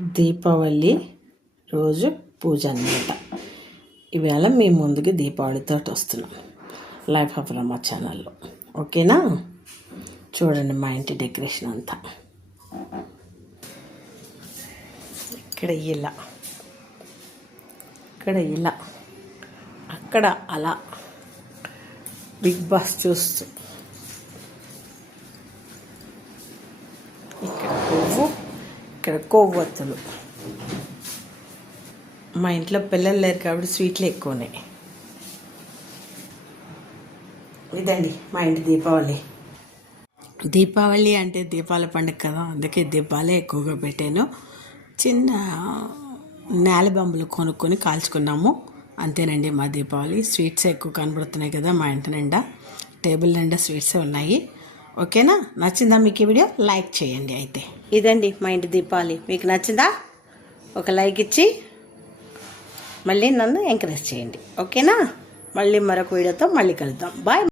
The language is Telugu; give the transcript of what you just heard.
దీపావళి రోజు పూజ అన్నమాట. ఈవేళ మీ ముందుకి దీపావళితో వస్తున్నాం లైఫ్ ఆఫ్ రమ ఛానల్లో. ఓకేనా? చూడండి మా ఇంటి డెకరేషన్ అంతా. ఇక్కడ ఇలా, ఇక్కడ ఇలా, అక్కడ అలా బిగ్ బాస్ చూస్తూ, ఇక్కడ పువ్వు, ఇక్కడ కొవ్వొత్తులు. మా ఇంట్లో పిల్లలు లేరు కాబట్టి స్వీట్లు ఎక్కువ ఉన్నాయి. ఇదండి మా ఇంటి దీపావళి. దీపావళి అంటే దీపాల పండుగ కదా, అందుకే దీపాలే ఎక్కువగా పెట్టాను. చిన్న నేల బొమ్మలు కొనుక్కొని కాల్చుకున్నాము, అంతేనండి మా దీపావళి. స్వీట్స్ ఎక్కువ కనబడుతున్నాయి కదా మా ఇంటి నిండా, టేబుల్ నిండా స్వీట్సే ఉన్నాయి. ఓకేనా? నచ్చిందా మీకు ఈ వీడియో? లైక్ చేయండి. అయితే ఇదండి మా ఇంటి దీపావళి. మీకు నచ్చిందా? ఒక లైక్ ఇచ్చి మళ్ళీ నన్ను ఎంకరేజ్ చేయండి. ఓకేనా? మళ్ళీ మరొక వీడియోతో మళ్ళీ కలుద్దాం. బాయ్.